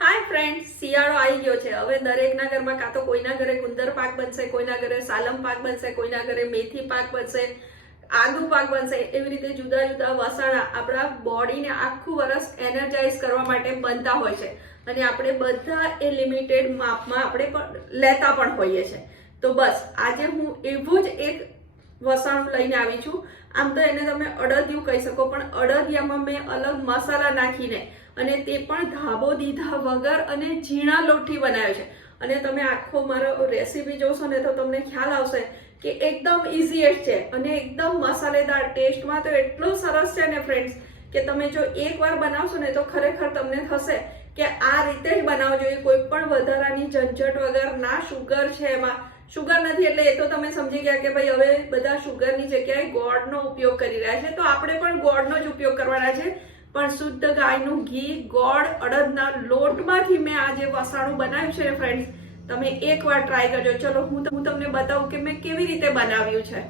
Hi friends, શિયાળો આવી ગયો છે. હવે દરેકના ઘરમાં કાં તો કોઈના ઘરે ગુંદર પાક બનશે, કોઈના ઘરે સાલમ પાક બનશે, કોઈના ઘરે મેથી પાક બનશે, આદુ પાક બનશે. એવી રીતે જુદા જુદા વસાણા આપણા બોડીને આખું વર્ષ એનર્જાઇઝ કરવા માટે બનતા હોય છે અને આપણે બધા એ લિમિટેડ માપમાં આપણે પણ લેતા પણ હોઈએ છીએ. તો બસ આજે હું એવું જ એક વસાણું લઈને આવી છું. આમ તો એને તમે અડદિયું કહી શકો, પણ અડદિયામાં મેં અલગ મસાલા નાખીને અને તે પણ ધાબો દીધા વગર અને ઝીણા લોટથી બનાવ્યો છે. અને તમે આખો મારો રેસીપી જોશો ને તો તમને ખ્યાલ આવશે કે એકદમ ઇઝીએસ્ટ છે અને એકદમ મસાલેદાર. ટેસ્ટમાં તો એટલું સરસ છે ને ફ્રેન્ડ્સ કે તમે જો એકવાર બનાવશો ને તો ખરેખર તમને થશે કે આ રીતે જ બનાવવો જોઈએ, કોઈ પણ વધારાની ઝંઝટ વગર. ના શુગર છે એમાં, શુગર નથી એટલે એ તો તમે સમજી ગયા કે ભાઈ હવે બધા શુગરની જગ્યાએ ગોળનો ઉપયોગ કરી રહ્યા છે, તો આપણે પણ ગોળનો જ ઉપયોગ કરવાના છે. પણ શુદ્ધ ગાયનું ઘી, ગોળ, અડદના લોટમાંથી મેં આ જે વસાણું બનાવ્યું છે ફ્રેન્ડ્સ, તમે એકવાર ટ્રાય કરજો. ચલો હું તમને બતાવું કે મેં કેવી રીતે બનાવ્યું છે.